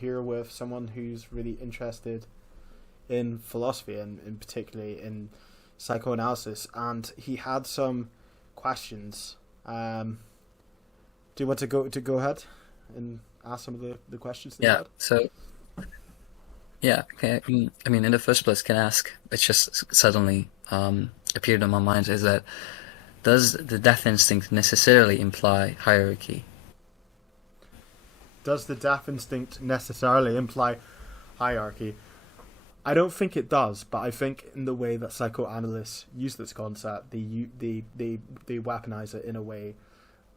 here with someone who's really interested in philosophy and particularly in psychoanalysis, and he had some questions. Do you want to go ahead and ask some of the questions that you had? So yeah, okay. I mean, in the first place, can I ask? It just suddenly appeared in my mind. Is that does the death instinct necessarily imply hierarchy? Does the death instinct necessarily imply hierarchy? I don't think it does, but I think in the way that psychoanalysts use this concept, they weaponize it in a way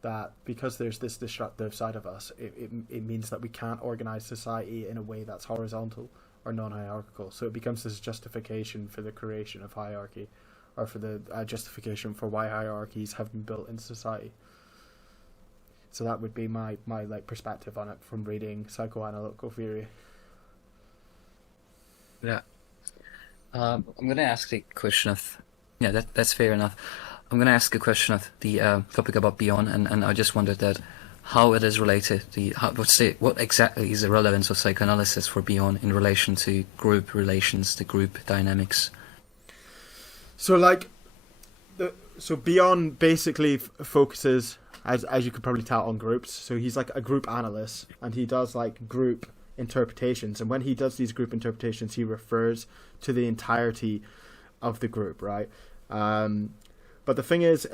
that, because there's this destructive side of us, it means that we can't organize society in a way that's horizontal or non-hierarchical. So it becomes this justification for the creation of hierarchy, or for the justification for why hierarchies have been built in society. So that would be my like perspective on it from reading psychoanalytical theory. Yeah. I'm going to ask the question of... Yeah, that's fair enough. I'm going to ask a question of the topic about Bion, and I just wondered that how it is related, what exactly is the relevance of psychoanalysis for Bion in relation to group relations, the group dynamics? So Bion basically focuses, as you could probably tell, on groups. So he's like a group analyst, and he does like group interpretations, and when he does these group interpretations, he refers to the entirety of the group, right? But the thing is,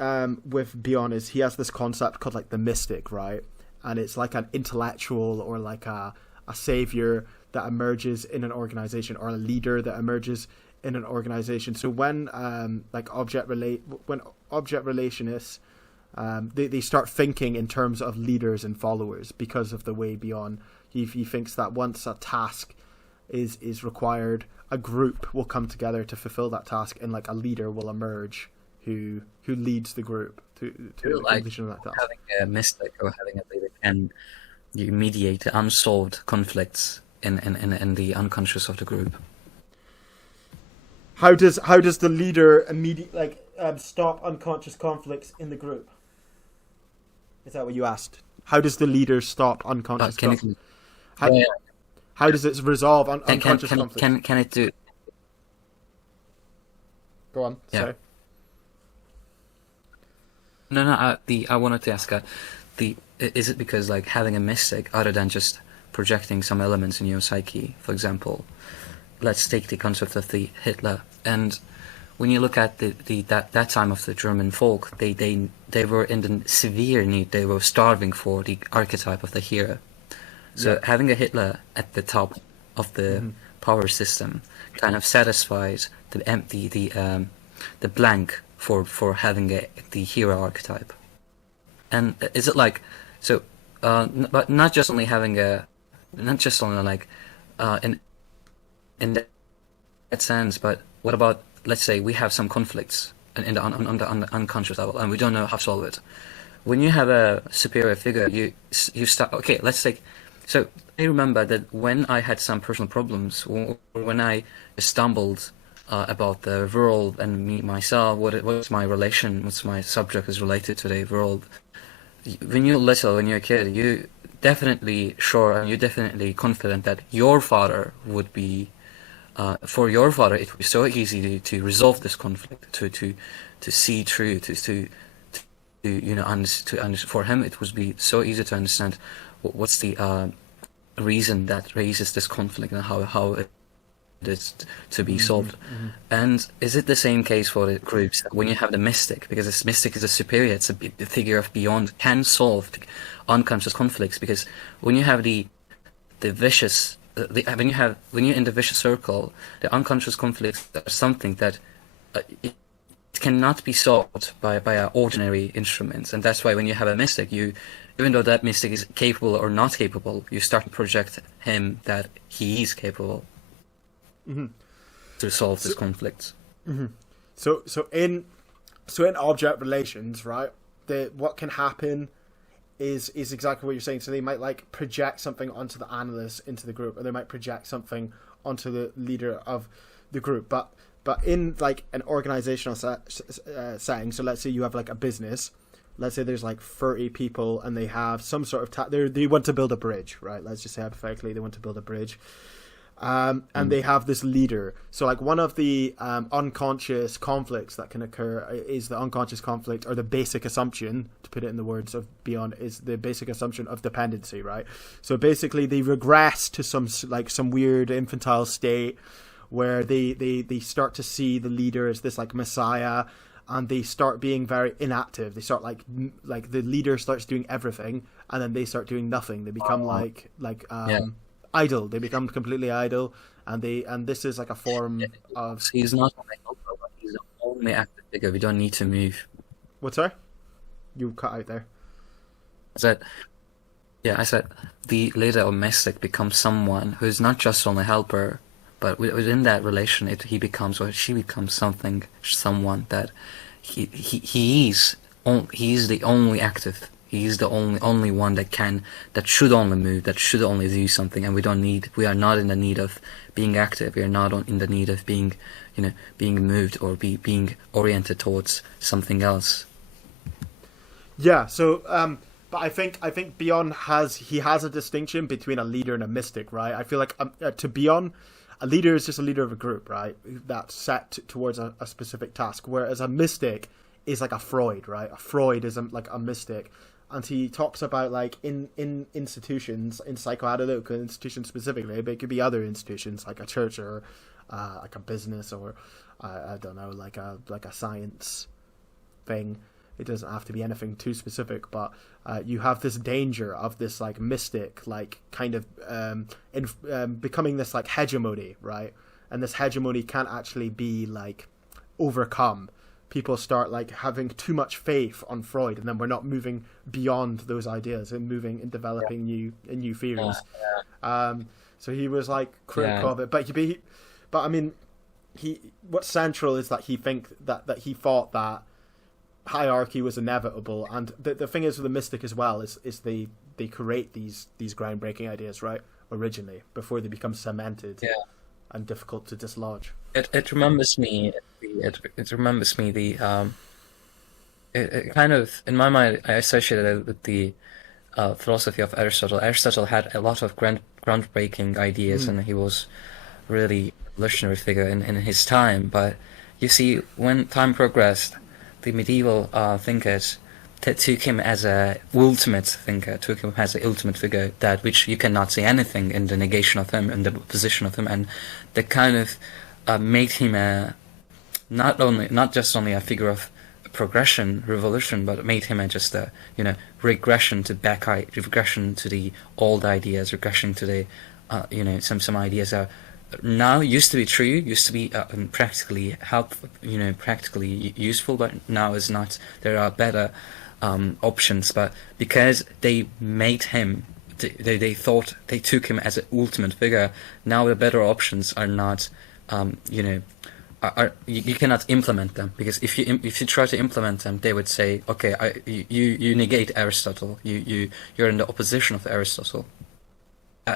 with Bion, is he has this concept called like the mystic, right? And it's like an intellectual, or like a savior that emerges in an organization, or a leader that emerges in an organization. So when object relationists, they start thinking in terms of leaders and followers because of the way Bion. He thinks that once a task is required, a group will come together to fulfill that task, and like a leader will emerge who leads the group to the completion of that task. Having a mystic or having a leader, can you mediate the unsolved conflicts in the unconscious of the group? How does the leader stop unconscious conflicts in the group? Is that what you asked? How does the leader stop unconscious conflicts? How does it resolve unconscious conflicts? Can it do? Go on. Yeah. Sorry. No. I wanted to ask is it because like having a mystic, other than just projecting some elements in your psyche, for example, let's take the concept of the Hitler, and when you look at that time of the German folk, they were in the severe need. They were starving for the archetype of the hero. So having a Hitler at the top of the power system kind of satisfies the blank for having the hero archetype. And is it like so? But not just only having in that sense. But what about, let's say we have some conflicts on the unconscious level, and we don't know how to solve it. When you have a superior figure, you start. Okay, let's take. So I remember that when I had some personal problems, or when I stumbled about the world and me myself, what's my relation, what's my subject is related to the world. When you're little, when you're a kid, you definitely sure and you're definitely confident that your father would be. For your father, it would be so easy to resolve this conflict, to see through, for him it would be so easy to understand what's the reason that raises this conflict and how it is to be solved. And is it the same case for the groups when you have the mystic? Because this mystic is a superior, it's a figure of beyond, can solve the unconscious conflicts. Because when you have the vicious. When you're in the vicious circle, the unconscious conflicts are something that it cannot be solved by our ordinary instruments, and that's why when you have a mystic, even though that mystic is capable or not capable, you start to project him that he is capable to solve these conflicts. So in object relations, right? What can happen is exactly what you're saying. So they might like project something onto the analyst into the group, or they might project something onto the leader of the group. But in like an organizational setting, so let's say you have like a business, let's say there's like 30 people and they have some sort of they want to build a bridge, right? Let's just say hypothetically they want to build a bridge. And they have this leader. So like one of the unconscious conflicts that can occur is the unconscious conflict, or the basic assumption, to put it in the words of Bion, is the basic assumption of dependency, right? So basically they regress to some weird infantile state where they start to see the leader as this like messiah, and they start being very inactive. They start like the leader starts doing everything, and then they start doing nothing. They become idle. They become completely idle, and this is like a form of. So he's not only helper, but he's the only active figure. We don't need to move. What's that? You cut out there. I said the leader or mystic becomes someone who's not just only helper, but within that relation, he becomes, or she becomes someone that he's the only active. He's the only one that should only move, that should only do something, and we are not in the need of being active. We are not in the need of being moved or being oriented towards something else. Yeah. So, but I think Bion has a distinction between a leader and a mystic, right? I feel like to Bion, a leader is just a leader of a group, right? That's set towards a specific task, whereas a mystic is like a Freud, right? A Freud is like a mystic. And he talks about like in institutions, in psychoanalytic institutions specifically, but it could be other institutions like a church or like a business, or I don't know, like a science thing. It doesn't have to be anything too specific, but you have this danger of this like mystic, like kind of becoming this like hegemony, right? And this hegemony can't actually be like overcome. People start like having too much faith on Freud, and then we're not moving beyond those ideas and moving and developing new theories. So he was like critical of it, but I mean, what's central is that he thought that hierarchy was inevitable, and the thing is with the mystic as well is they create these groundbreaking ideas, right? Originally, before they become cemented and difficult to dislodge. It remembers me. It remembers me the it kind of, in my mind, I associated it with the philosophy of Aristotle. Aristotle had a lot of groundbreaking ideas, and he was really a revolutionary figure in his time. But you see, when time progressed, the medieval thinkers took him as a ultimate thinker, took him as an ultimate figure, that which you cannot see anything in the negation of him, in the position of him, and they kind of made him not just only a figure of progression, revolution, but made him just a regression to regression to the old ideas, regression to the some ideas are now used to be true, used to be practically helpful, practically useful, but now is not. There are better options, but because they made him, they thought they took him as an ultimate figure. Now the better options are not, you cannot implement them, because if you try to implement them, they would say, okay, you negate Aristotle, you're in the opposition of Aristotle.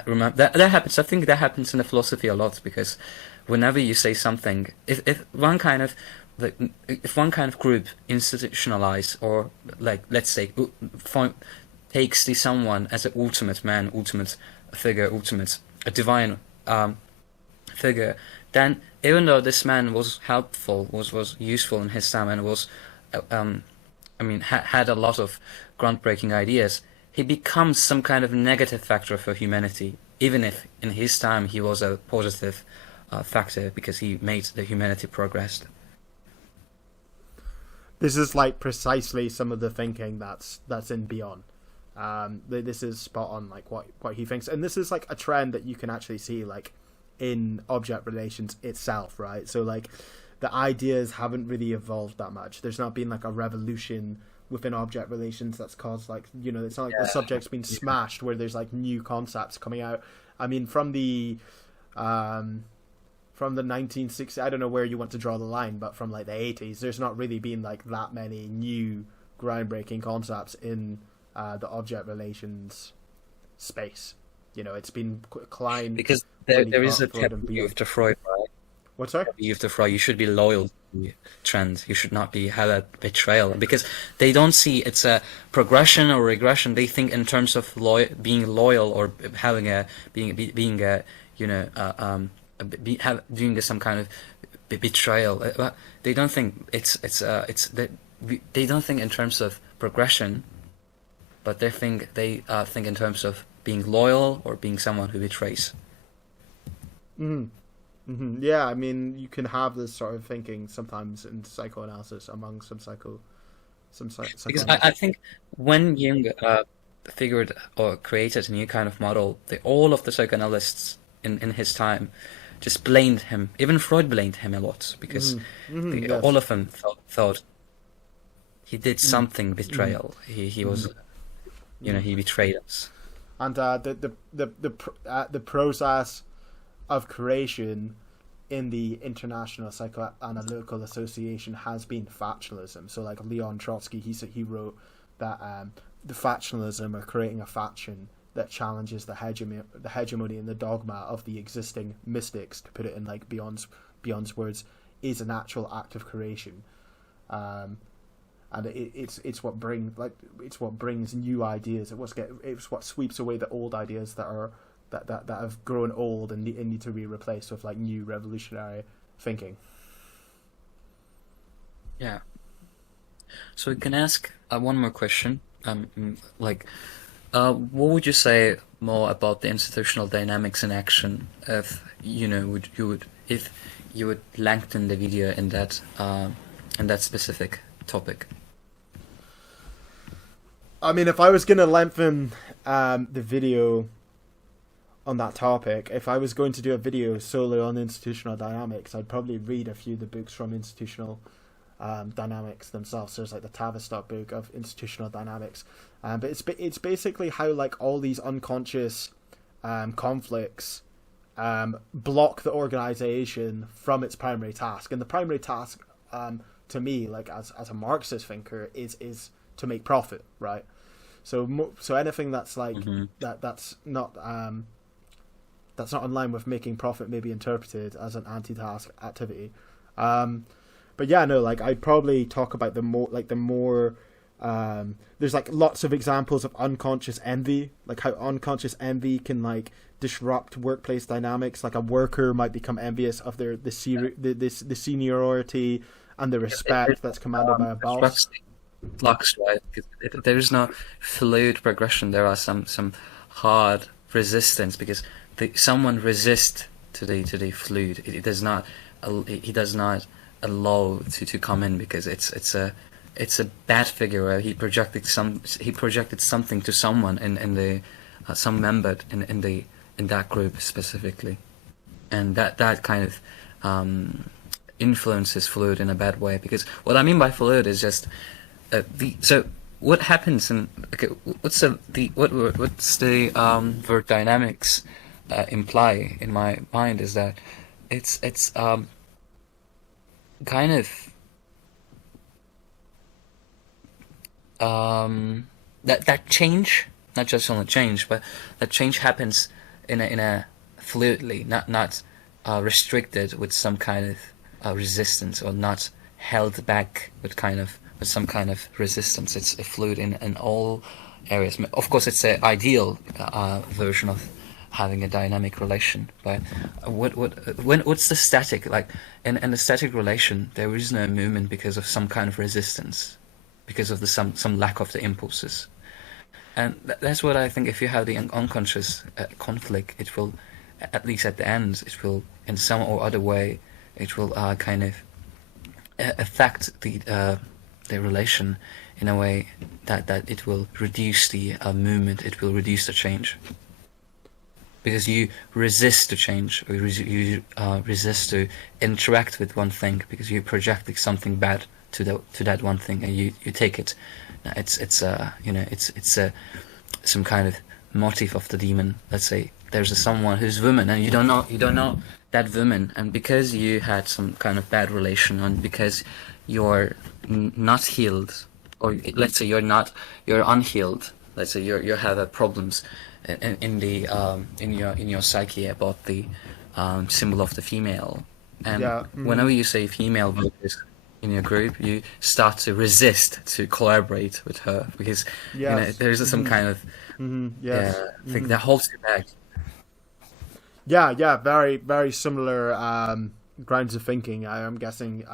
Remember that happens. I think that happens in the philosophy a lot, because whenever you say something, if one kind of group institutionalize, or like let's say takes the someone as an ultimate man, ultimate figure, a divine figure, then even though this man was helpful, was useful in his time, and was had a lot of groundbreaking ideas, he becomes some kind of negative factor for humanity, even if in his time he was a positive factor, because he made the humanity progress. This is like precisely some of the thinking that's in Bion. This is spot on, like what he thinks, and this is like a trend that you can actually see like in object relations itself, right? So like the ideas haven't really evolved that much. There's not been like a revolution within object relations that's caused like, it's not like the subject's been smashed where there's like new concepts coming out. I mean, from the 1960s, I don't know where you want to draw the line, but from like the 80s, there's not really been like that many new groundbreaking concepts in the object relations space. It's been climbed because there is a taboo of the Freud, right? What's that? You have to fry. You should be loyal to the trend. You should not be have a betrayal, because they don't see it's a progression or regression. They think in terms of being loyal or having a being a doing some kind of betrayal. They don't think they don't think in terms of progression, but they think in terms of being loyal or being someone who betrays. Yeah, I mean, you can have this sort of thinking sometimes in psychoanalysis among some Because I think when Jung figured or created a new kind of model, all of the psychoanalysts in his time just blamed him. Even Freud blamed him a lot, because yes. all of them thought he did something betrayal. He was, he betrayed us. And the process of creation in the International Psychoanalytical Association has been factionalism. So, like Leon Trotsky, he wrote that the factionalism, or creating a faction that challenges the hegemony and the dogma of the existing mystics, to put it in like Bion's words, is an actual act of creation. And it's what brings new ideas. It's what sweeps away the old ideas that have grown old and need to be replaced with like new revolutionary thinking. Yeah. So we can ask one more question. What would you say more about the institutional dynamics in action if if you would lengthen the video in that specific topic? I mean, if I was going to lengthen the video on that topic, if I was going to do a video solely on institutional dynamics, I'd probably read a few of the books from institutional dynamics themselves. There's like the Tavistock book of institutional dynamics, but it's basically how like all these unconscious conflicts block the organization from its primary task. And the primary task, to me, like as a Marxist thinker, is to make profit, right? So anything that's like that's not in line with making profit may be interpreted as an anti-task activity. But yeah, no, like I'd probably talk about the more there's like lots of examples of unconscious envy, like how unconscious envy can like disrupt workplace dynamics. Like a worker might become envious of the seniority and the respect that's commanded by a boss. Flux, right? There is no fluid progression. There are some hard resistance, because someone resists to the fluid. He does not allow to come in, because it's a bad figure where he projected something to someone in the some member in that group specifically, and that kind of influences fluid in a bad way. Because what I mean by fluid is just so what happens in what's the word dynamics imply in my mind is that it's kind of that change, not just on the change, but that change happens in a fluidly, not restricted with some kind of resistance, or not held back with some kind of resistance. It's a fluid in all areas. Of course, it's an ideal version of having a dynamic relation. But what's the static? Like in the static relation, there is no movement because of some kind of resistance, because of some lack of the impulses. And that's what I think. If you have the unconscious conflict, it will, at least at the end, it will in some or other way, it will kind of affect the relation in a way that it will reduce the movement, it will reduce the change, because you resist to change, or you resist to interact with one thing, because you're projecting something bad to that one thing, and you take it. It's some kind of motive of the demon. Let's say there's someone who's woman, and you don't know that woman, and because you had some kind of bad relation, and because you're not healed, or let's say you're unhealed, let's say you have problems in your psyche about the symbol of the female, And Yeah. whenever you say female vocalist in your group, you start to resist to collaborate with her because Yes. there's some kind of Yes. thing that holds you back. Yeah. Very, very similar grounds of thinking. I'm guessing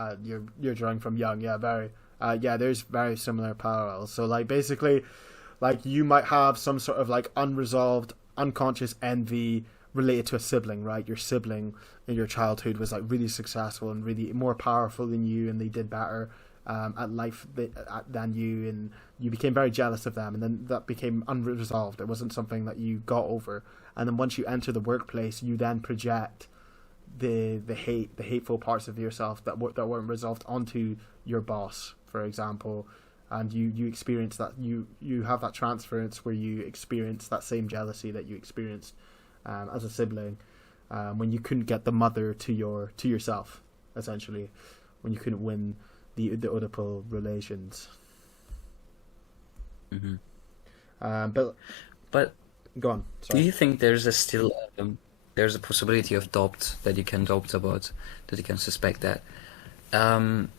you're drawing from Jung. Yeah, very. There's very similar parallels. So like basically, like you might have some sort of like unresolved, unconscious envy related to a sibling, right? Your sibling in your childhood was like really successful and really more powerful than you, and they did better at life than you, and you became very jealous of them, and then that became unresolved. It wasn't something that you got over, and then once you enter the workplace, you then project the hateful parts of yourself that weren't resolved onto your boss, for example, and you experience that you have that transference where you experience that same jealousy that you experienced as a sibling when you couldn't get the mother to yourself, essentially, when you couldn't win the Oedipal relations. But go on. Sorry. Do you think there's a possibility of doubt that you can doubt about, that you can suspect that? And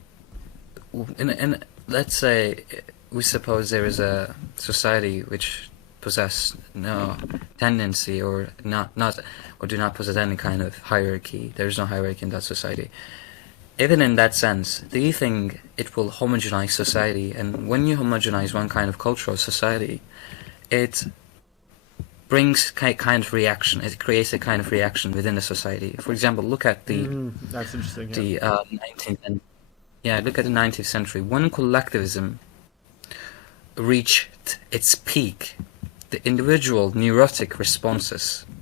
let's say we suppose there is a society which possess no tendency or do not possess any kind of hierarchy. There is no hierarchy in that society. Even in that sense, do you think it will homogenize society? And when you homogenize one kind of culture or society, it brings kind of reaction. It creates a kind of reaction within the society. For example, look at that's interesting. Yeah. The 19th look at the 19th century. When collectivism reached its peak, the individual neurotic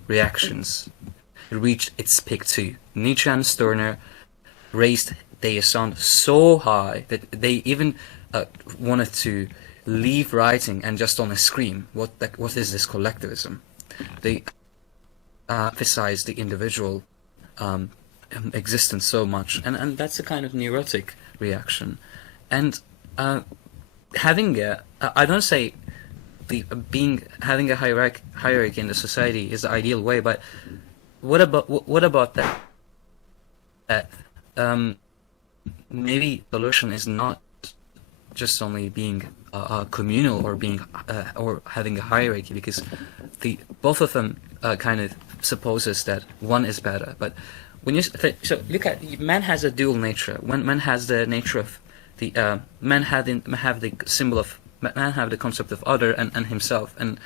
reactions reached its peak too. Nietzsche and Stirner raised their sound so high that they even wanted to leave writing and just on a scream. What is this collectivism? They emphasize the individual existence so much, and that's a kind of neurotic reaction. And having I don't say having a hierarchy in the society is the ideal way, but what about that? Maybe the solution is not just only being communal or being or having a hierarchy, because both of them kind of supposes that one is better. But when you look at, man has a dual nature. When man has the nature of the man have the symbol of man have the concept of other and himself, and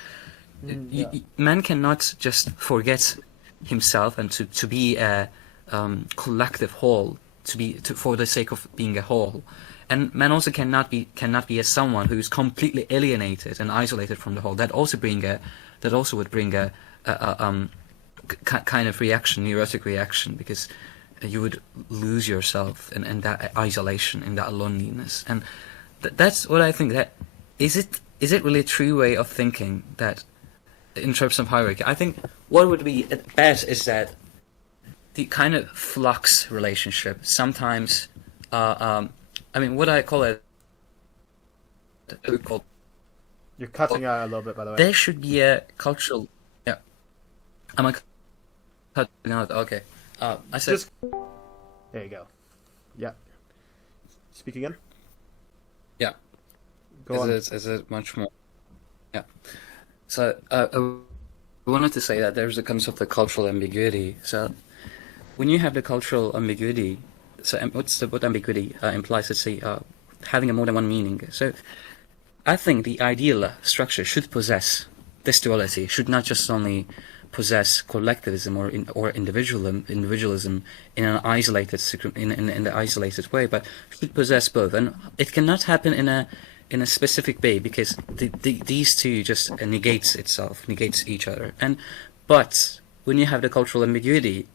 man cannot just forget himself and to be a collective whole, for the sake of being a whole. And man also cannot be as someone who is completely alienated and isolated from the whole. That also would bring a kind of reaction, neurotic reaction, because you would lose yourself in that isolation, in that loneliness. And that's what I think. That is it really a true way of thinking that in terms of hierarchy? I think what would be at best is that the kind of flux relationship sometimes. I mean, what I call it. You're cutting out a little bit, by the way. There should be a cultural. Yeah. Am I cutting out? Okay. I said. There you go. Yeah. Speak again. Yeah. Go on. Is it much more? Yeah. So I wanted to say that there's a concept of cultural ambiguity. So when you have the cultural ambiguity. So what ambiguity implies? Let's say having a more than one meaning. So I think the ideal structure should possess this duality. Should not just only possess collectivism or individualism in an isolated in the isolated way, but should possess both. And it cannot happen in a specific way, because these two just negates each other. But when you have the cultural ambiguity,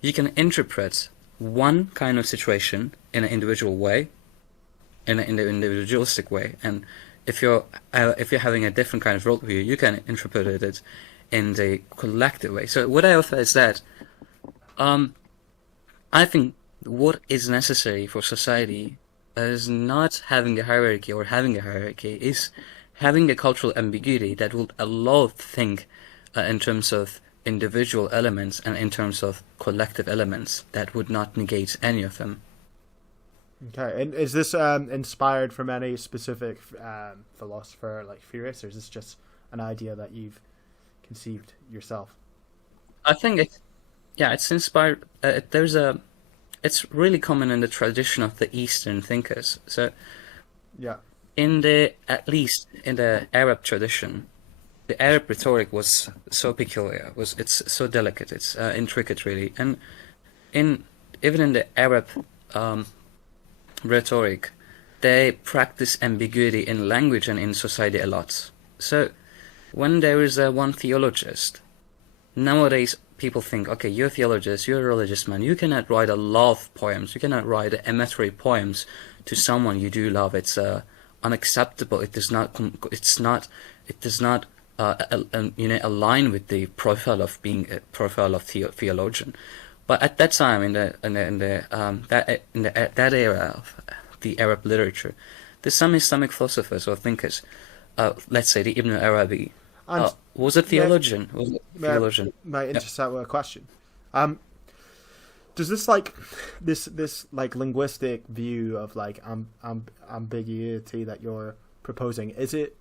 you can interpret one kind of situation in an individual way, in the individualistic way, and if you're having a different kind of worldview, you can interpret it in the collective way. So what I offer is that I think what is necessary for society is not having a hierarchy or having a hierarchy, is having a cultural ambiguity that will allow to think in terms of individual elements and in terms of collective elements that would not negate any of them. Okay, and is this inspired from any specific philosopher, like theorist, or is this just an idea that you've conceived yourself? I think it's inspired. It's really common in the tradition of the Eastern thinkers. So, Yeah. at least in the Arab tradition, the Arab rhetoric was so peculiar. It's so delicate. It's intricate, really, and even in the Arab rhetoric, they practice ambiguity in language and in society a lot. So, when there is one theologist, nowadays people think, okay, you're a theologist, you're a religious man, you cannot write a love poems, you cannot write amatory poems to someone you do love. It's unacceptable. It does not align with the profile of being a profile of theologian. But at that time, in that era of the Arab literature, there's some Islamic philosophers or thinkers, let's say the Ibn Arabi, was a theologian. May I intercept with a question? Does this this linguistic view of ambiguity that you're proposing, is it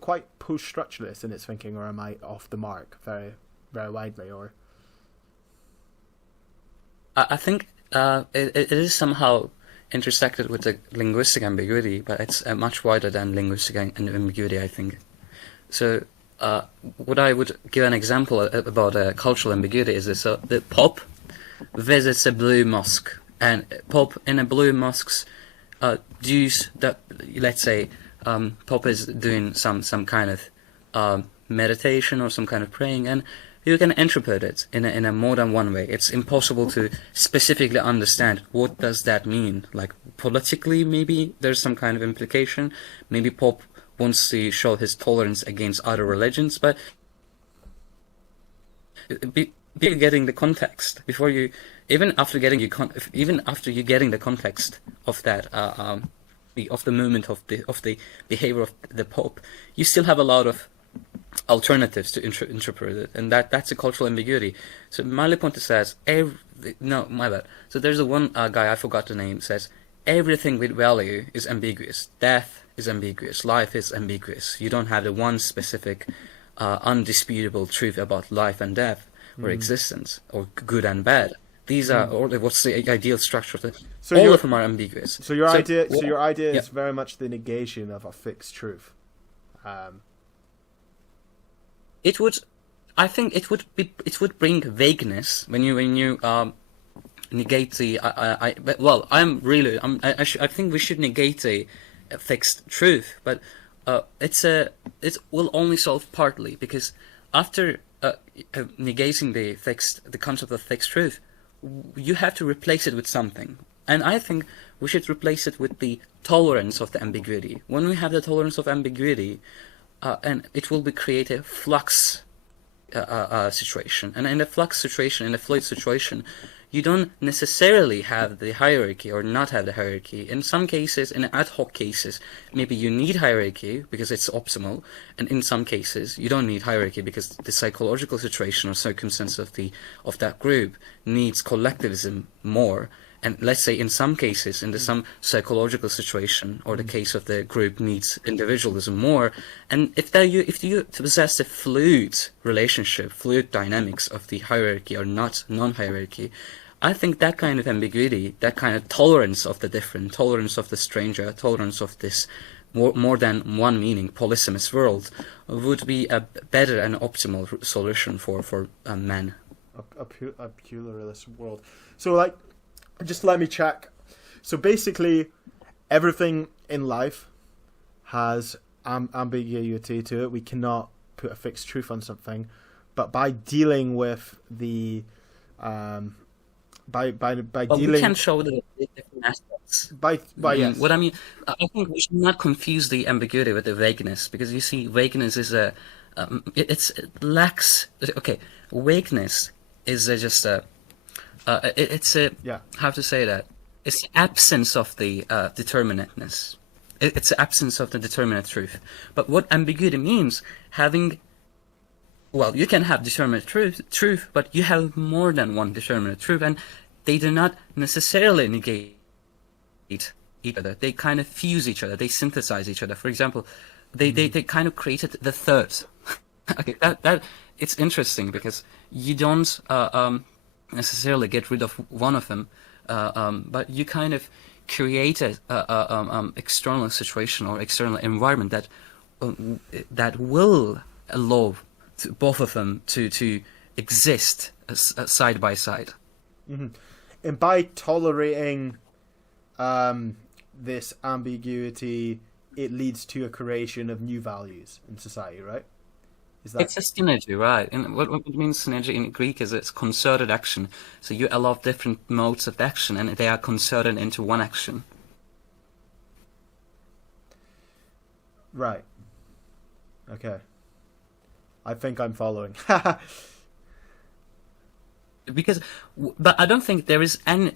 quite post-structuralist in its thinking, or am I off the mark very, very widely? Or I think it is somehow intersected with the linguistic ambiguity, but it's much wider than linguistic ambiguity, I think. So, what I would give an example about cultural ambiguity is this: the Pope visits a blue mosque, and Pope in a blue mosque's Jews that, let's say, Pope is doing some kind of meditation or some kind of praying, and you can interpret it in a more than one way. It's impossible to specifically understand what does that mean. Like politically, maybe there's some kind of implication. Maybe Pope wants to show his tolerance against other religions, but be getting the context before you, even after you getting the context of that of the movement of the behavior of the Pope, you still have a lot of alternatives to interpret it, and that's a cultural ambiguity. So Merleau-Ponty says, So there's one guy, I forgot the name, says everything with value is ambiguous. Death is ambiguous. Life is ambiguous. You don't have the one specific, undisputable truth about life and death, or existence, or good and bad. These are what's the ideal structure of it. So all of them are ambiguous. So your idea is very much the negation of a fixed truth. I think it would bring vagueness when you negate the. I think we should negate a fixed truth, but it will only solve partly, because after negating the concept of fixed truth, you have to replace it with something, and I think we should replace it with the tolerance of the ambiguity. When we have the tolerance of ambiguity, and it will create a flux situation, and in a flux situation, in a fluid situation, you don't necessarily have the hierarchy or not have the hierarchy. In some cases, in ad hoc cases, maybe you need hierarchy because it's optimal, and in some cases you don't need hierarchy because the psychological situation or circumstance of that group needs collectivism more. And let's say in some cases, in some psychological situation, or the case of the group needs individualism more. And if you possess a fluid relationship, fluid dynamics of the hierarchy or not non-hierarchy, I think that kind of ambiguity, that kind of tolerance of the different, tolerance of the stranger, tolerance of this more than one meaning, polysemous world, would be a better and optimal solution for men. A pluralist world. So just let me check. So basically, everything in life has ambiguity to it. We cannot put a fixed truth on something, but by dealing with the by dealing, we can show the different aspects. Yes. What I mean, I think we should not confuse the ambiguity with the vagueness, because you see, vagueness is it lacks. Okay, vagueness is just a. It's a how to say that? It's the absence of the determinateness. It's the absence of the determinate truth. But what ambiguity means, having well, you can have determinate truth, but you have more than one determinate truth, and they do not necessarily negate each other. They kind of fuse each other. They synthesize each other. For example, they kind of created the third. Okay, that it's interesting because you don't necessarily get rid of one of them, but you kind of create a external situation or external environment that will allow both of them to exist side by side. Mm-hmm. And by tolerating this ambiguity, it leads to a creation of new values in society, right? Is that... It's a synergy, right? And what means synergy in Greek is it's concerted action. So you allow different modes of action, and they are concerted into one action. Right. Okay. I think I'm following. Because, but I don't think there is any.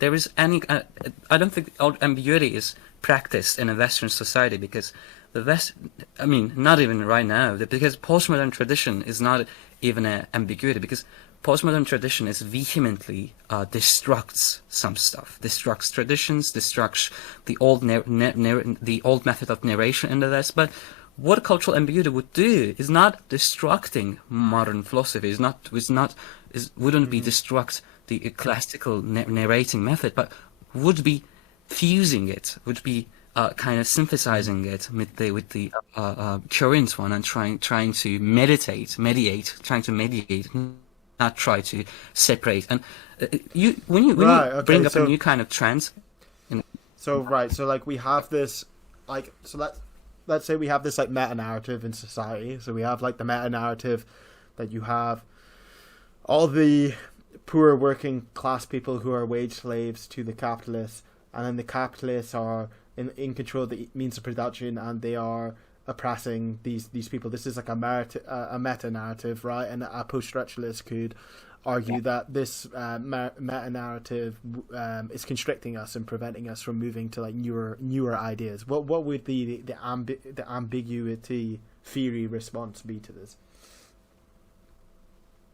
I don't think ambiguity is practiced in a Western society because the West. I mean, not even right now. Because postmodern tradition is not even an ambiguity. Because postmodern tradition is vehemently destructs some stuff, destructs traditions, destructs the old the old method of narration in the West. But what cultural ambiguity would do is not destructing modern philosophy. Wouldn't be destruct the classical narrating method, but would be fusing it, would be kind of synthesizing it with the current one and trying to mediate, trying to mediate, not try to separate. And when you bring up a new kind of trend. So like we have this, like, so let's say we have this like meta narrative in society. So we have like the meta narrative that you have all the poor working class people who are wage slaves to the capitalists, and then the capitalists are in control of the means of production, and they are oppressing these people. This is like a meta narrative, right? And a post-structuralist could argue that this meta narrative is constricting us and preventing us from moving to like newer ideas. What would the ambiguity theory response be to this?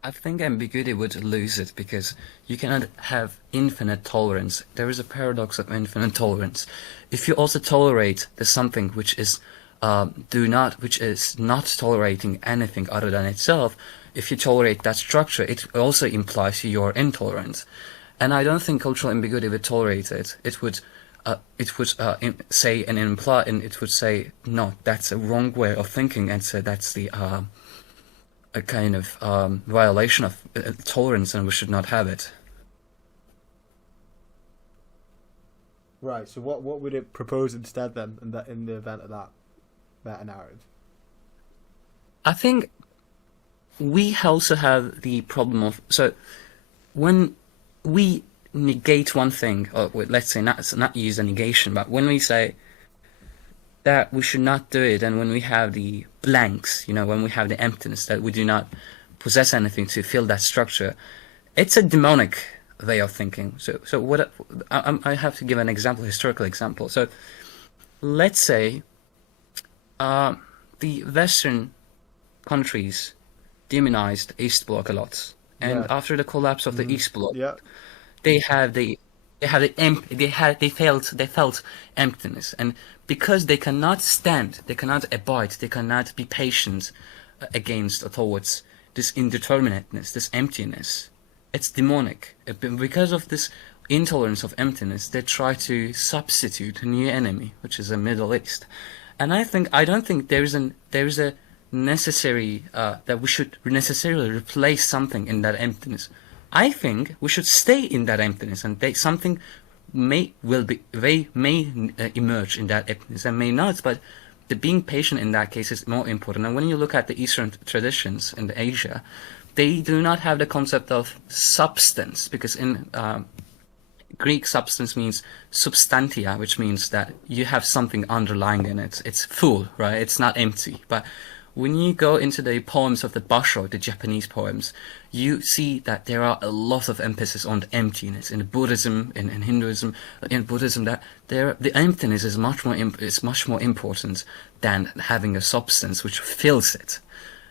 I think ambiguity would lose it because you cannot have infinite tolerance. There is a paradox of infinite tolerance. If you also tolerate the something which is not tolerating anything other than itself, if you tolerate that structure, it also implies you're intolerant. And I don't think cultural ambiguity would tolerate it. It would say and imply, and it would say, no, that's a wrong way of thinking, and so that's the a kind of violation of tolerance, and we should not have it. Right. So what would it propose instead then in the event of that meta narrative? I think we also have the problem of, so when we negate one thing, or let's say not use a negation, but when we say that we should not do it, and when we have the blanks, when we have the emptiness, that we do not possess anything to fill that structure, it's a demonic way of thinking. So what I have to give an example, historical example. So let's say the Western countries demonized East Bloc a lot, and after the collapse of the East Bloc, they felt emptiness, and because they cannot stand, they cannot abide, they cannot be patient against or towards this indeterminateness, this emptiness. It's demonic. Because of this intolerance of emptiness, they try to substitute a new enemy, which is the Middle East. And I don't think there is a necessary that we should necessarily replace something in that emptiness. I think we should stay in that emptiness, and something may emerge in that emptiness and may not. But the being patient in that case is more important. And when you look at the Eastern traditions in Asia, they do not have the concept of substance, because in Greek, substance means substantia, which means that you have something underlying in it. It's full, right? It's not empty. But when you go into the poems of the Basho, the Japanese poems, you see that there are a lot of emphasis on the emptiness. In Buddhism, in Hinduism, in Buddhism, that the emptiness is much more important than having a substance which fills it.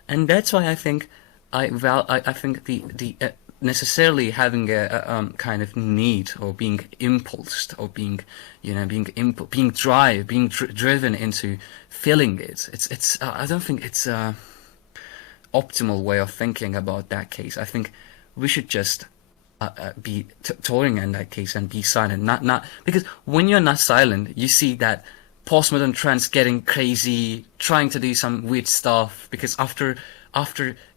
And that's why I think I think the necessarily having a kind of need or being impulsed or being being driven into feeling it. It's I don't think it's a optimal way of thinking about that case. I think we should just be touring in that case and be silent. Not because when you're not silent, you see that postmodern trends getting crazy, trying to do some weird stuff. Because after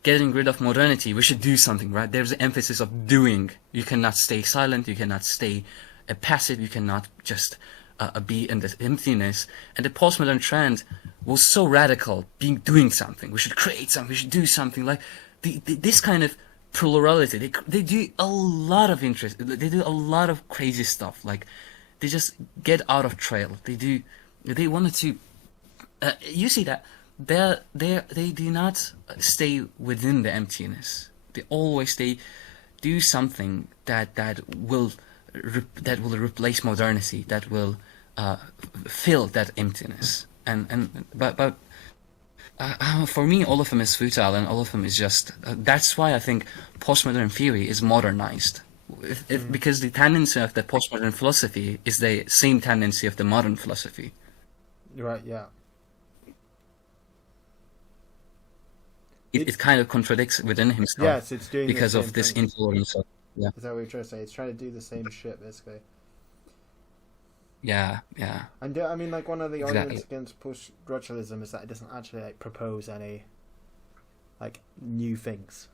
getting rid of modernity, we should do something, right? There's an emphasis of doing. You cannot stay silent. You cannot stay passive. You cannot just be in this emptiness. And the postmodern trend was so radical, doing something. We should create something. We should do something. Like this kind of plurality. They do a lot of interest. They do a lot of crazy stuff. Like they just get out of trail. They wanted to. You see that they do not stay within the emptiness. They always do something that will replace modernity. That will fill that emptiness. But for me, all of them is futile, and all of them is just. That's why I think postmodern theory is modernized. Because the tendency of the postmodern philosophy is the same tendency of the modern philosophy. Right, yeah. It kind of contradicts within himself. Yes, it's doing because the same of this thing. influence of Is that what you're trying to say? It's trying to do the same shit, basically. yeah. And I mean, like, one of the Exactly. arguments against post-structuralism is that it doesn't actually like propose any like new things.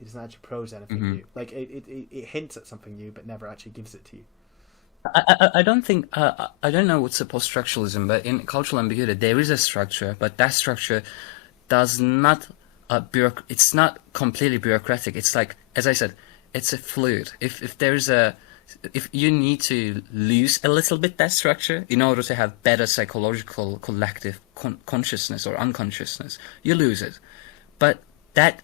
It doesn't actually propose anything new. Like it hints at something new, but never actually gives it to you. I don't think I don't know what's a post-structuralism, but in cultural ambiguity there is a structure, but that structure does not it's not completely bureaucratic. It's like, as I said, it's a fluid. If you need to lose a little bit that structure in order to have better psychological collective consciousness or unconsciousness, you lose it. But that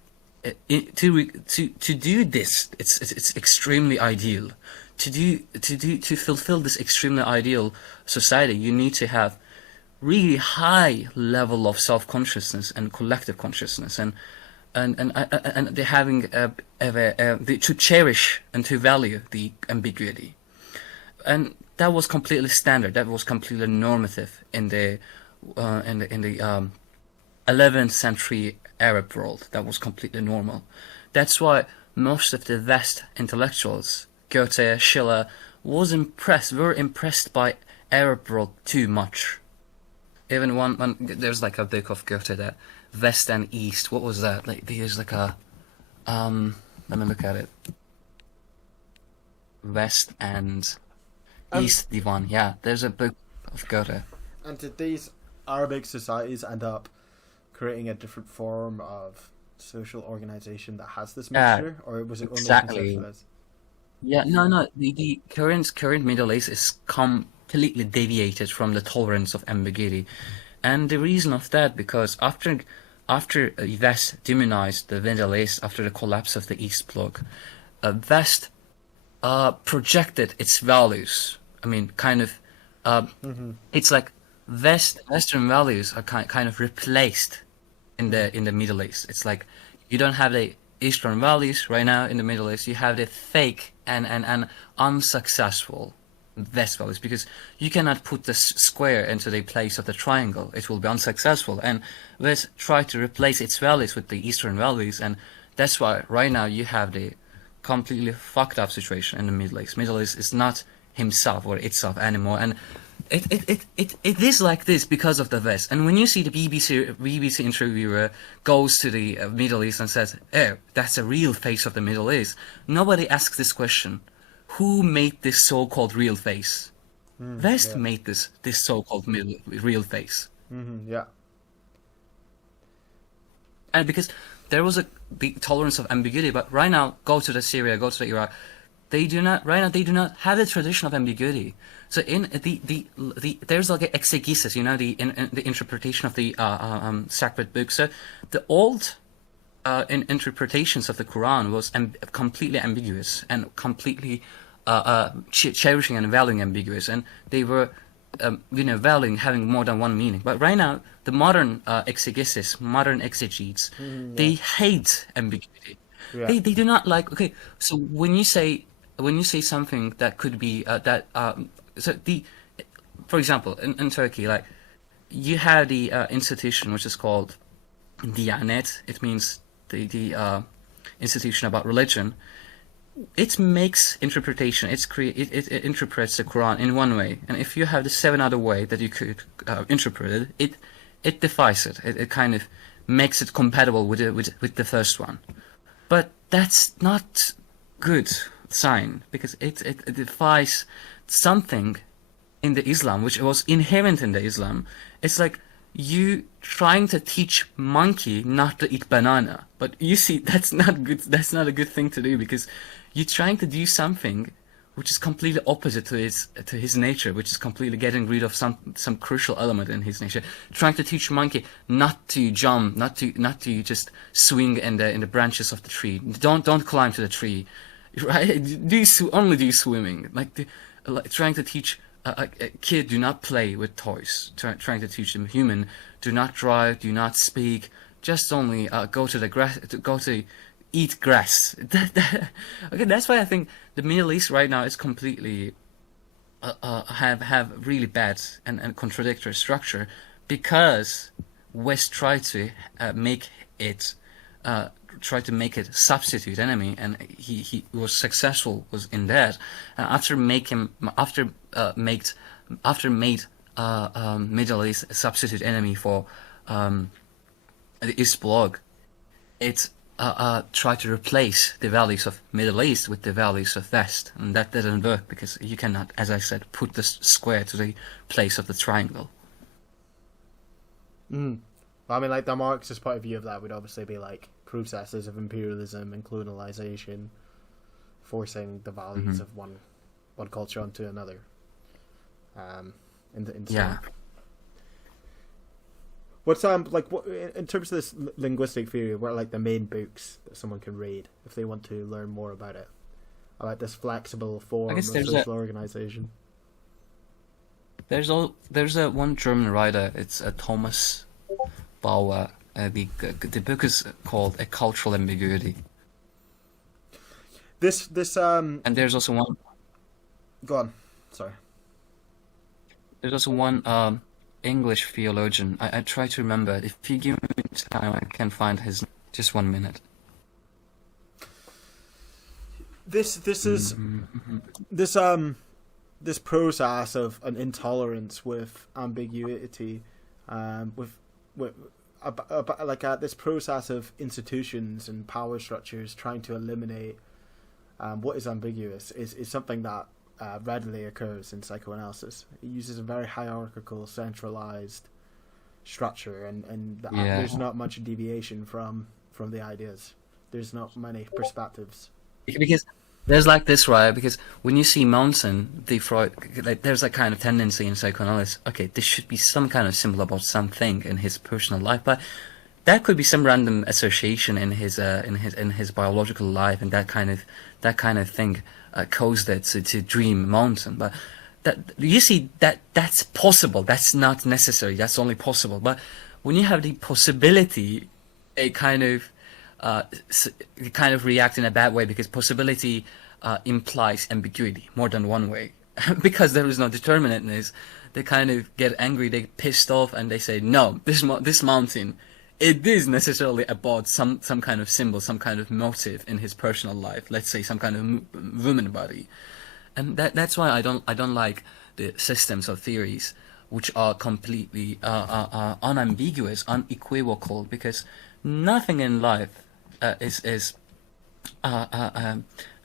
to do this, it's extremely ideal. To fulfill this extremely ideal society, you need to have really high level of self-consciousness and collective consciousness, and they're having to cherish and to value the ambiguity, and that was completely standard. That was completely normative in the 11th century Arab world. That was completely normal. That's why most of the West intellectuals, Goethe, Schiller, were impressed by Arab world too much. Even one there's like a book of Goethe, that West and East. What was that? Like there's like a let me look at it. West and East Divan. Yeah, there's a book of Goethe. And did these Arabic societies end up creating a different form of social organization that has this mixture, or was it exactly. only conceptualized? Yeah, no. The current Middle East is completely deviated from the tolerance of ambiguity, and the reason of that, because after West demonized the Middle East after the collapse of the East Bloc, West projected its values. I mean, kind of, it's like Western values are kind of replaced in the Middle East. It's like you don't have the Eastern values right now in the Middle East. You have the fake and unsuccessful West values, because you cannot put the square into the place of the triangle. It will be unsuccessful. And West try to replace its values with the Eastern values, and that's why right now you have the completely fucked up situation in the Middle East. Middle East is not himself or itself anymore, and it is like this because of the West. And when you see the BBC interviewer goes to the Middle East and says, "Oh, that's a real face of the Middle East," nobody asks this question: who made this so-called real face? West made this so-called real face. Yeah. And because there was the tolerance of ambiguity, but right now, go to the Syria, go to the Iraq, they do not have a tradition of ambiguity. So in there's like an exegesis, the interpretation of the sacred books. So the old interpretations of the Quran was completely ambiguous and completely cherishing and valuing ambiguous, and they were valuing having more than one meaning. But right now, the modern exegesis, modern exegetes, they hate ambiguity. Yeah. They do not like. Okay, so when you say something that could be for example, in Turkey, like you have the institution which is called Diyanet. It means the institution about religion. It makes interpretation. It interprets the Quran in one way, and if you have the 7 other way that you could interpret it, it defies it. It kind of makes it compatible with the first one. But that's not good sign, because it defies something in the Islam which was inherent in the Islam. It's like you trying to teach monkey not to eat banana, but you see that's not good. That's not a good thing to do, because you're trying to do something which is completely opposite to his nature, which is completely getting rid of some crucial element in his nature. Trying to teach monkey not to jump, not to just swing in the branches of the tree. Don't climb to the tree, right? Only do swimming. Like trying to teach a kid, do not play with toys. Trying to teach them human, do not drive, do not speak. Just only go to the grass, go to eat grass. Okay, that's why I think the Middle East right now is completely have really bad and contradictory structure, because West tried to make it substitute enemy, and he was successful in that. After made Middle East a substitute enemy for the East Bloc, it try to replace the values of Middle East with the values of West, and that didn't work, because you cannot, as I said, put the square to the place of the triangle. Well, I mean, like the Marxist point of view of that would obviously be like processes of imperialism and colonialization, forcing the values of one culture onto another. Yeah. What's like what in terms of this linguistic theory? What are like the main books that someone can read if they want to learn more about it, about this flexible form of social organization? There's one German writer. It's Thomas Bauer. The book is called A Cultural Ambiguity. And there's also one. Go on. Sorry. There's also one English theologian. I try to remember it. If you give me time, I can find his. Just 1 minute. This process of an intolerance with ambiguity, this process of institutions and power structures trying to eliminate what is ambiguous is something that readily occurs in psychoanalysis. It uses a very hierarchical, centralized structure, and there's not much deviation from the ideas. There's not many perspectives. Because there's like this, right? Because when you see Mountain, there's a kind of tendency in psychoanalysis. Okay, there should be some kind of symbol about something in his personal life, but that could be some random association in his biological life, and that kind of thing caused it to dream Mountain. But you see that's possible. That's not necessary. That's only possible. But when you have the possibility, it kind of react in a bad way, because possibility implies ambiguity more than one way. Because there is no determinateness, they kind of get angry, they pissed off, and they say, no, this mountain, it is necessarily about some kind of symbol, some kind of motive in his personal life. Let's say some kind of woman body, and that's why I don't like the systems of theories which are completely unambiguous, unequivocal, because nothing in life is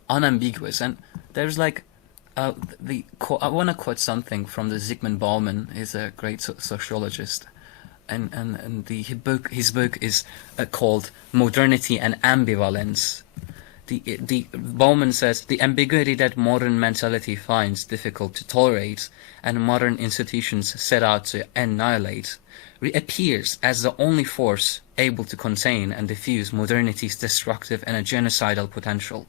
unambiguous. And there's like I want to quote something from the Zygmunt Bauman. He's a great sociologist, and his book is called Modernity and Ambivalence. The Bauman says the ambiguity that modern mentality finds difficult to tolerate and modern institutions set out to annihilate reappears as the only force able to contain and diffuse modernity's destructive and genocidal potential.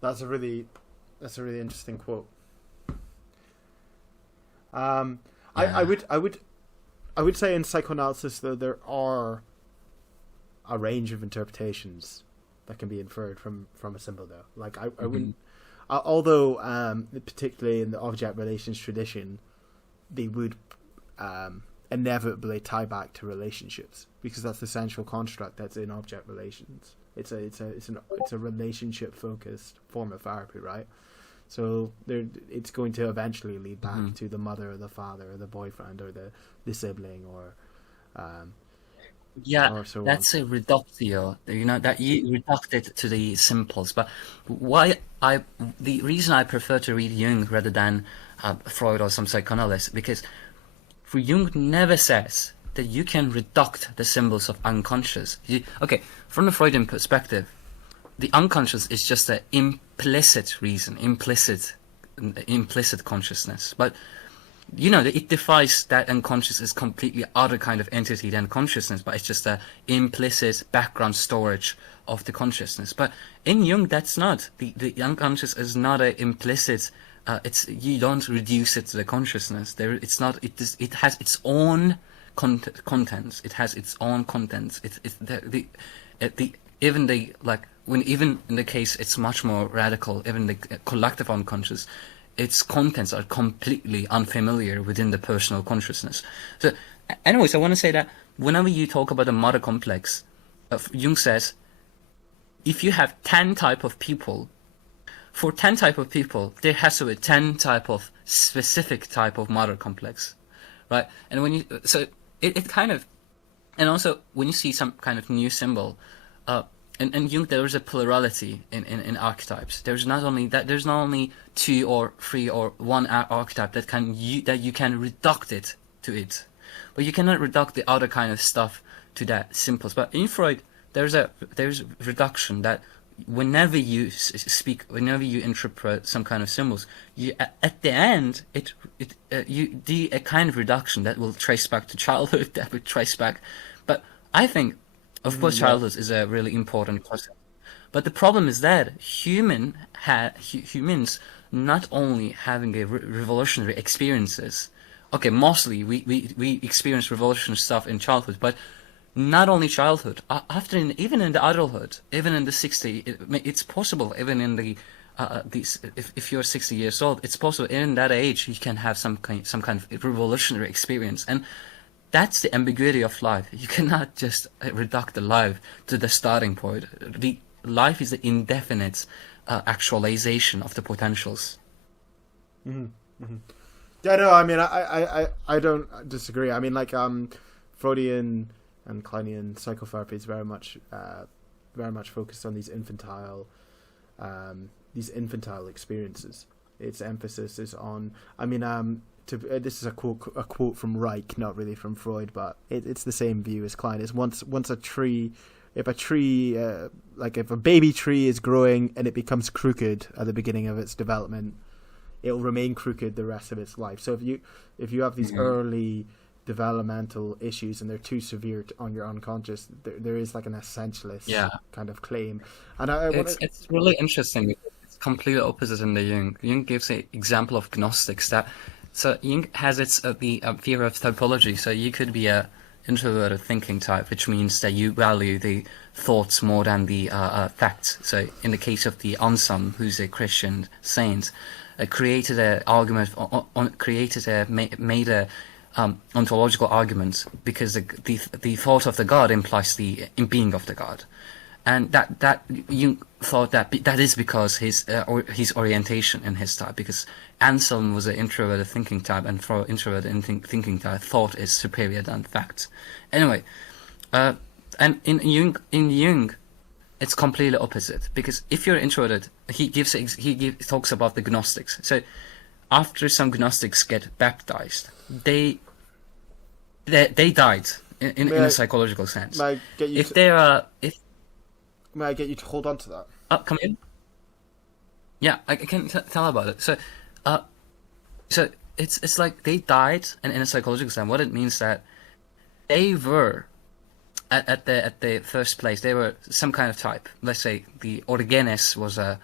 That's a really interesting quote. Um, Yeah. I would say in psychoanalysis though there are a range of interpretations that can be inferred from a symbol though. Like I wouldn't, although particularly in the object relations tradition, they would inevitably tie back to relationships because that's the central construct that's in object relations. It's a relationship focused form of therapy, right? So it's going to eventually lead back to the mother or the father or the boyfriend or the sibling or Yeah, or so that's a reductio. You know that you reduct it to the simples. But the reason I prefer to read Jung rather than Freud or some psychoanalyst, because for Jung never says that you can reduct the symbols of unconscious. Okay, from the Freudian perspective, the unconscious is just an implicit reason, implicit consciousness. But you know, it defies that unconscious is completely other kind of entity than consciousness, but it's just a implicit background storage of the consciousness. But in Jung, that's not the unconscious is not an implicit. You don't reduce it to the consciousness. It's not. It has its own contents. It has its own contents. Even in the case it's much more radical. Even the collective unconscious, its contents are completely unfamiliar within the personal consciousness. So, anyways, I want to say that whenever you talk about the mother complex, Jung says, if you have 10 type of people, for 10 type of people, there has to be 10 type of specific type of mother complex, right? And when you, so it kind of, and also when you see some kind of new symbol, in Jung there is a plurality in archetypes. There's not only 2 or 3 or 1 archetype that you can reduct it to it, but you cannot reduct the other kind of stuff to that simples. But in Freud, there's reduction that whenever you speak, whenever you interpret some kind of symbols, you at the end you do a kind of reduction that will trace back to childhood, that will trace back. But I think, of course, childhood is a really important concept. But the problem is that humans not only having a revolutionary experiences. Okay, mostly we experience revolutionary stuff in childhood, but not only childhood. Even in the adulthood, even in the 60s, it's possible. Even in the if you're 60 years old, it's possible. In that age, you can have some kind of revolutionary experience, and that's the ambiguity of life. You cannot just reduce the life to the starting point. The life is the indefinite actualization of the potentials. Yeah, no, I mean, I don't disagree. I mean, like, Freudian and Kleinian psychotherapy is very much focused on these infantile experiences. Its emphasis is on, I mean, this is a quote from Reich, not really from Freud, but it's the same view as Klein. Is once a tree, if a baby tree is growing and it becomes crooked at the beginning of its development, it will remain crooked the rest of its life. So if you have these early developmental issues and they're too severe on your unconscious, there is like an essentialist kind of claim. And it's really interesting. It's completely opposite in the Jung. Jung gives an example of Gnostics that. So Jung has the theory of typology. So you could be a introverted thinking type, which means that you value the thoughts more than the facts. So in the case of the Anselm, who's a Christian saint, created an argument, made a ontological argument because the thought of the God implies the being of the God. And that Jung thought that is because his orientation in his type, because Anselm was an introverted thinking type, and for introverted thinking type, thought is superior than fact. Anyway, and in Jung, it's completely opposite, because if you're introverted, he talks about the Gnostics. So after some Gnostics get baptized, they died in a psychological sense. May I get you May I get you to hold on to that? Come in. Yeah, I can tell about it. So it's like they died, and in a psychological sense, what it means that they were at the first place, they were some kind of type. Let's say the Origenes was a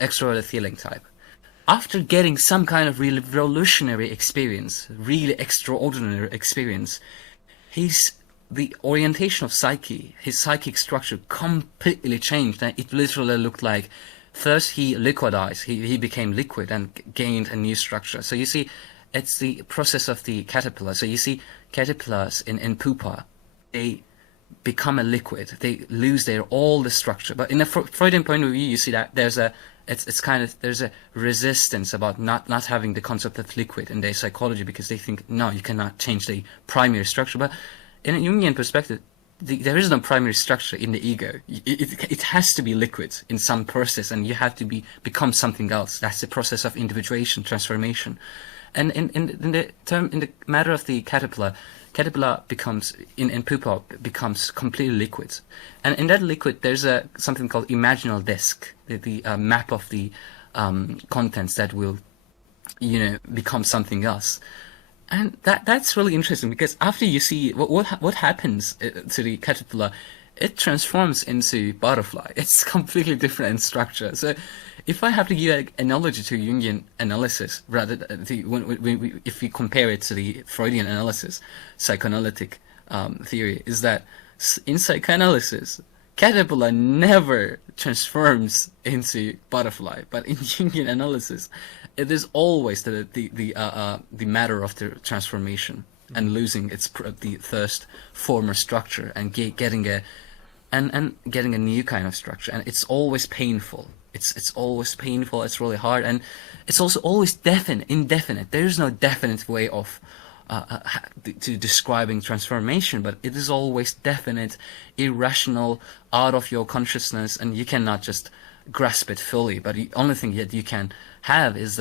extroverted feeling type, after getting some kind of really revolutionary experience, really extraordinary experience, the orientation of psyche, his psychic structure completely changed, and it literally looked like first he liquidized, he became liquid and gained a new structure. So you see, it's the process of the caterpillar. So you see, caterpillars in pupa, they become a liquid. They lose all the structure. But in a Freudian point of view, you see that there's a resistance about not having the concept of liquid in their psychology, because they think, no, you cannot change the primary structure. But in a Jungian perspective, there is no primary structure in the ego. It has to be liquid in some process, and you have to become something else. That's the process of individuation, transformation. And in the matter of the caterpillar becomes in pupa becomes completely liquid, and in that liquid there's something called imaginal disk, the map of the contents that will become something else. And that's really interesting, because after you see what happens to the caterpillar, it transforms into butterfly. It's completely different in structure. So if I have to give an analogy to Jungian analysis, rather if we compare it to the Freudian analysis, psychoanalytic theory, is that in psychoanalysis, caterpillar never transforms into butterfly, but in Jungian analysis, it is always the matter of the transformation and losing the first former structure and getting a new kind of structure, and it's always painful. It's always painful. It's really hard, and it's also always indefinite. There is no definite way of to describing transformation, but it is always definite, irrational, out of your consciousness, and you cannot just grasp it fully. But the only thing that you can have is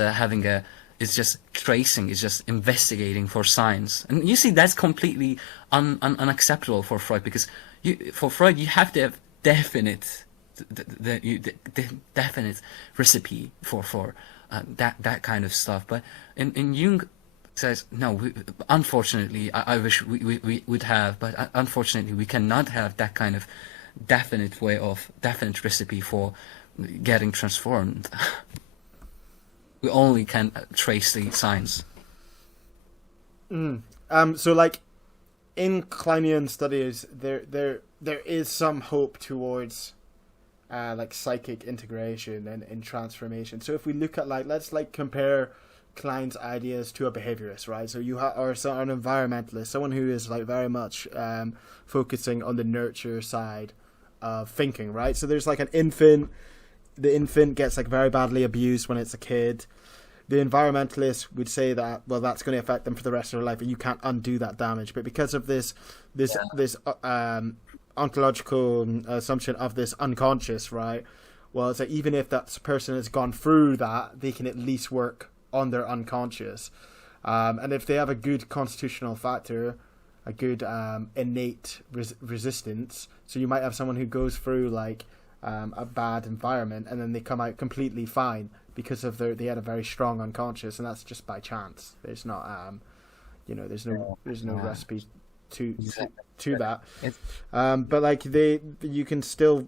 is just tracing, is just investigating for signs. And you see, that's completely unacceptable for Freud, because for Freud you have to have definite definite recipe for that kind of stuff. But in Jung says, no, unfortunately, I wish we would have, but unfortunately we cannot have that kind of definite recipe for getting transformed. We only can trace the signs. So like in Kleinian studies, there is some hope towards like psychic integration and transformation. So if we look at let's compare Klein's ideas to a behaviorist, right? So you or an environmentalist, someone who is very much focusing on the nurture side of thinking, right? So there's an infant. The infant gets very badly abused when it's a kid. The environmentalist would say that, well, that's going to affect them for the rest of their life, and you can't undo that damage. But because of this ontological assumption of this unconscious, right? Well, it's even if that person has gone through that, they can at least work on their unconscious. And if they have a good constitutional factor, a good innate resistance, so you might have someone who goes through a bad environment, and then they come out completely fine because of they had a very strong unconscious, and that's just by chance. There's not there's no recipe to that. But you can still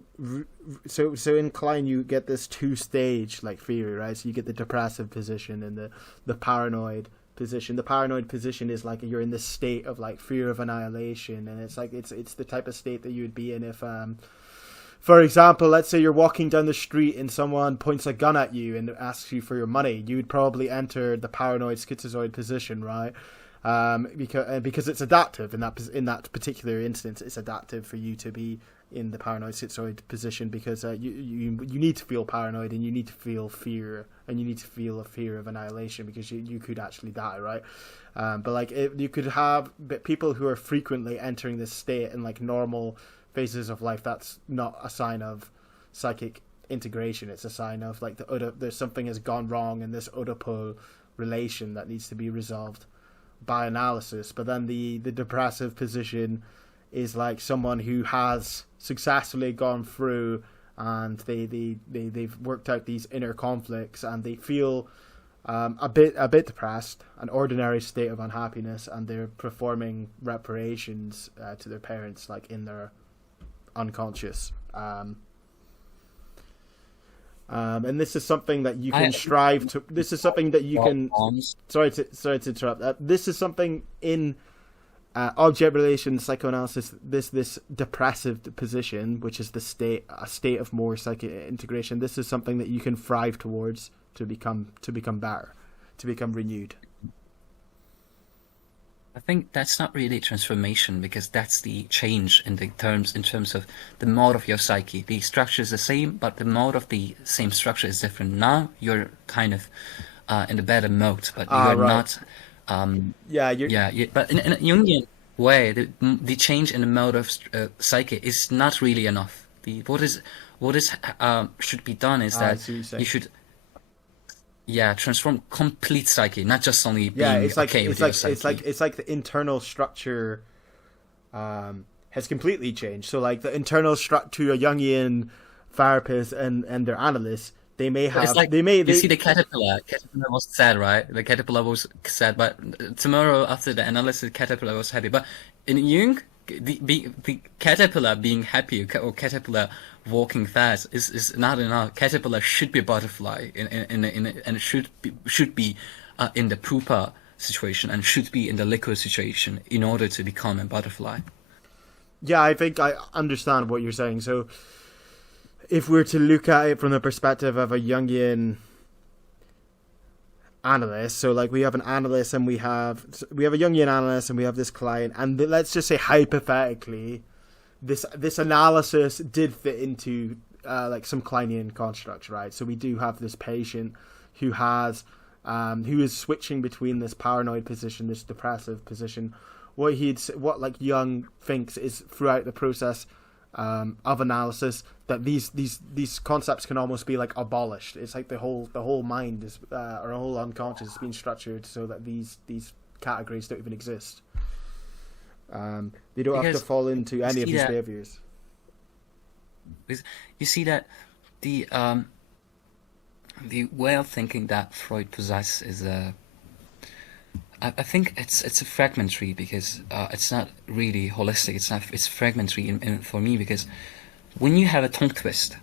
so in Klein you get this two-stage theory, right? So you get the depressive position and the paranoid position. The paranoid position is you're in this state of fear of annihilation, and it's the type of state that you would be in if for example, let's say you're walking down the street and someone points a gun at you and asks you for your money. You would probably enter the paranoid schizoid position, right? Because it's adaptive in that particular instance. It's adaptive for you to be in the paranoid schizoid position, because you need to feel paranoid, and you need to feel fear, and you need to feel a fear of annihilation, because you could actually die, right? But you could have people who are frequently entering this state in normal phases of life. That's not a sign of psychic integration. It's a sign of there's something has gone wrong in this Oedipal relation that needs to be resolved by analysis. But then the depressive position is someone who has successfully gone through, and they've worked out these inner conflicts, and they feel a bit depressed, an ordinary state of unhappiness, and they're performing reparations to their parents in their unconscious. And this is something that you can strive to. This is something that you can. Sorry to interrupt. This is something in object relations psychoanalysis. This depressive position, which is a state of more psychic integration. This is something that you can thrive towards to become better, to become renewed. I think that's not really transformation, because that's the change in terms of the mode of your psyche. The structure is the same, but the mode of the same structure is different. Now you're kind of in a better mode, but you're right. not. But in a Jungian way, the change in the mode of psyche is not really enough. What should be done is that you should. Yeah, transform complete psyche, not just only being it's like okay with your psyche. It's like the internal structure has completely changed. So like the internal structure to a Jungian therapist and their analyst, they may have you see the caterpillar. Caterpillar was sad, right? The caterpillar was sad, but tomorrow after the analysis, the caterpillar was happy. But in Jung, the caterpillar being happy or caterpillar walking fast is not enough. Caterpillar should be a butterfly and should be in the pupa situation and should be in the liquid situation in order to become a butterfly. Yeah, I think I understand what you're saying. So if we're to look at it from the perspective of a Jungian analyst, so like we have an analyst and we have a Jungian analyst and we have this client, and let's just say hypothetically this analysis did fit into like some Kleinian constructs, right? So we do have this patient who is switching between this paranoid position, this depressive position. What like Jung thinks is throughout the process of analysis that these concepts can almost be like abolished. It's like the whole mind is or a whole unconscious is being structured so that these categories don't even exist. They don't have to fall into any of these behaviors. You see that the way of thinking that Freud possesses is I think it's a fragmentary, because it's not really holistic. It's fragmentary for me, because when you have a tongue twist,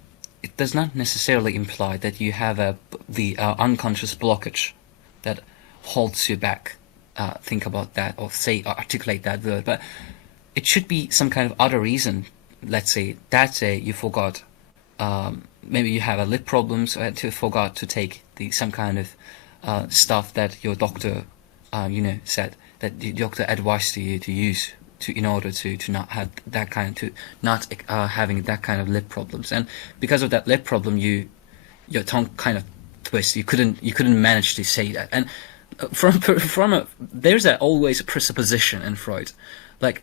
it does not necessarily imply that you have the unconscious blockage that holds you back. Think about that or articulate that word, but it should be some kind of other reason. Let's say that day you forgot, maybe you have a lip problem, so you forgot to take some kind of stuff that your doctor said that the doctor advised you to use in order to not have that kind having that kind of lip problems, and because of that lip problem your tongue kind of twist. You couldn't manage to say that, and there's always a presupposition in Freud, like.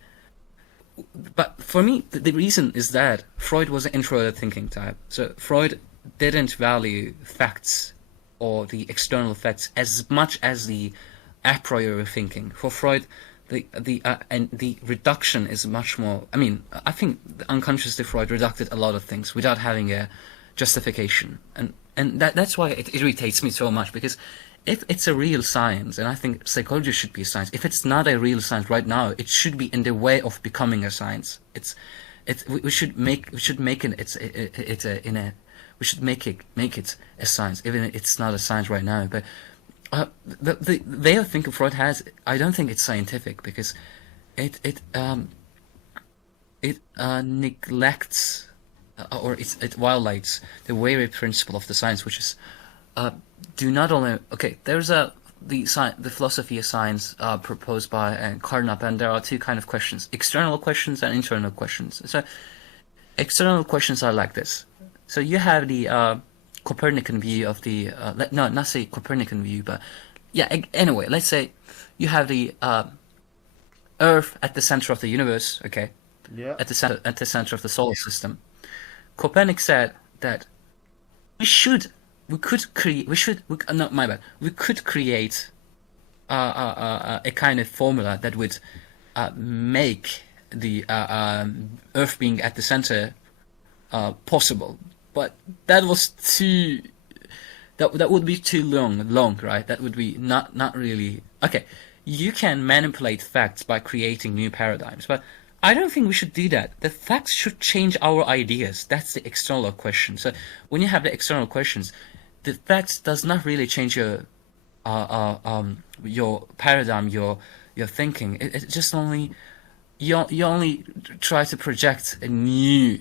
But for me, the reason is that Freud was an introverted thinking type. So Freud didn't value facts or the external facts as much as the a priori thinking. For Freud, the reduction is much more. I mean, I think unconsciously Freud reduced a lot of things without having a justification, and that's why it irritates me so much, because if it's a real science, and I think psychology should be a science, if it's not a real science right now, it should be in the way of becoming a science. We should make it a science, even if it's not a science right now. But the way of thinking Freud has, I don't think it's scientific, because it neglects or it violates the very principle of the science, which is. Do not only there's the philosophy of science proposed by Carnap, and there are two kind of questions: external questions and internal questions. So external questions are like this. So you have the Copernican view of the not say Copernican view, but anyway, let's say you have the Earth at the center of the universe, at the center of the solar system. Copernic said that we could create a kind of formula that would make the Earth being at the center possible, but that was too. That would be too long, right? That would be not really okay. You can manipulate facts by creating new paradigms, but I don't think we should do that. The facts should change our ideas. That's the external question. So when you have the external questions, the facts does not really change your paradigm, your thinking. It just only you only try to project a new,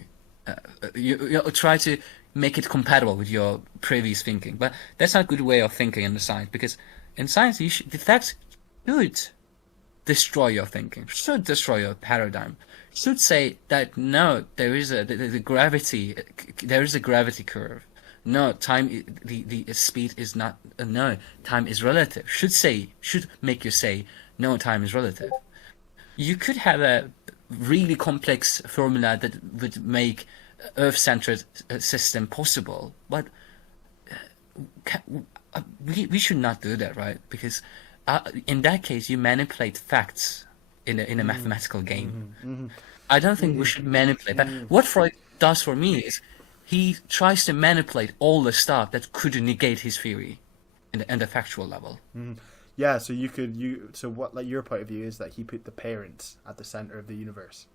you try to make it compatible with your previous thinking. But that's not a good way of thinking in the science, because in science the facts should destroy your thinking, should destroy your paradigm, should say that no, there is the gravity, there is a gravity curve. No, time, the speed is not, no, time is relative. Should make you say, no, time is relative. You could have a really complex formula that would make Earth-centered system possible, but we should not do that, right? Because in that case, you manipulate facts in a mathematical game. I don't think we should manipulate. But what Freud does for me is he tries to manipulate all the stuff that could negate his theory in the factual level. Yeah, so so what, like, your point of view is that he put the parents at the center of the universe,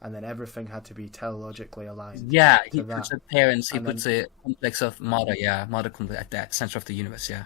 and then everything had to be teleologically aligned. Yeah, he puts the parents, he puts a complex of mother complex at the center of the universe. Yeah.